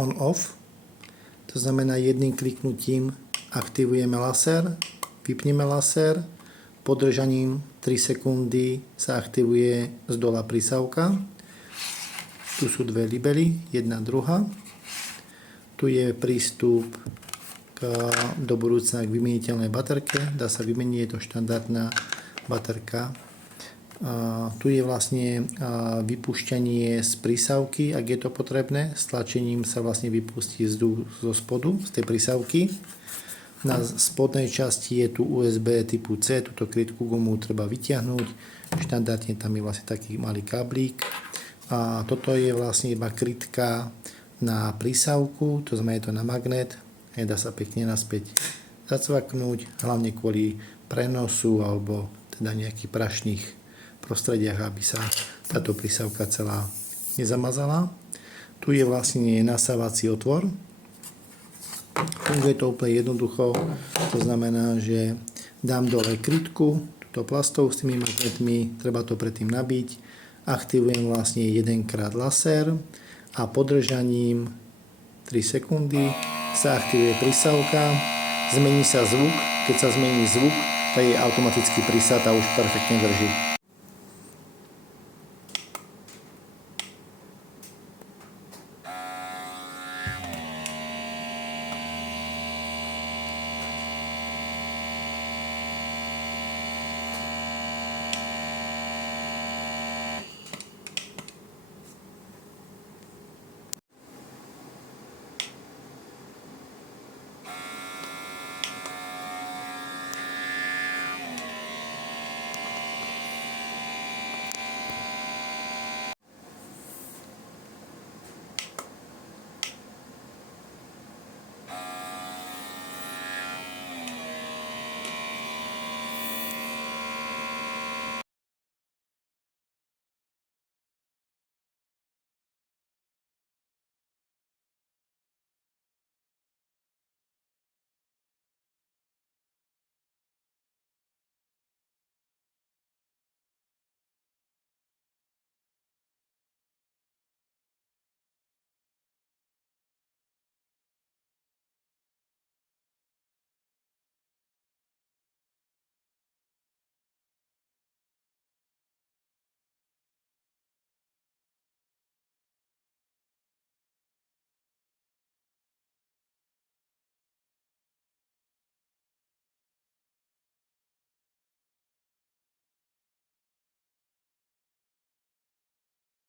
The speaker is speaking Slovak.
on-off. To znamená, jedným kliknutím aktivujeme laser, vypneme laser, podržaním 3 sekundy sa aktivuje z dola prísavka. Tu sú dve libely, jedna druhá. Tu je prístup do budúcna k vymeniteľnej baterke. Dá sa vymeniť, je to štandardná baterka. Tu je vlastne vypúšťanie z prísavky, ak je to potrebné. Stlačením sa vlastne vypustí vzduch zo spodu, z tej prísavky. Na spodnej časti je tu USB typu C, túto krytku gumu treba vyťahnuť. Štandardne tam je vlastne taký malý káblík. A toto je vlastne iba krytka na prísavku, to znamená, je to na magnet. Dá sa pekne naspäť zacvaknúť, hlavne kvôli prenosu alebo teda nejakých prašných prostrediach, aby sa táto prísavka celá nezamazala. Tu je vlastne nasávací otvor. Funguje to úplne jednoducho, to znamená, že dám dole krytku, túto plastovú s tými magnetmi, treba to predtým nabiť, aktivujem vlastne jedenkrát laser a podržaním 3 sekundy sa aktivuje prísavka, zmení sa zvuk, keď sa zmení zvuk, tak je automaticky prísata už perfektne drží.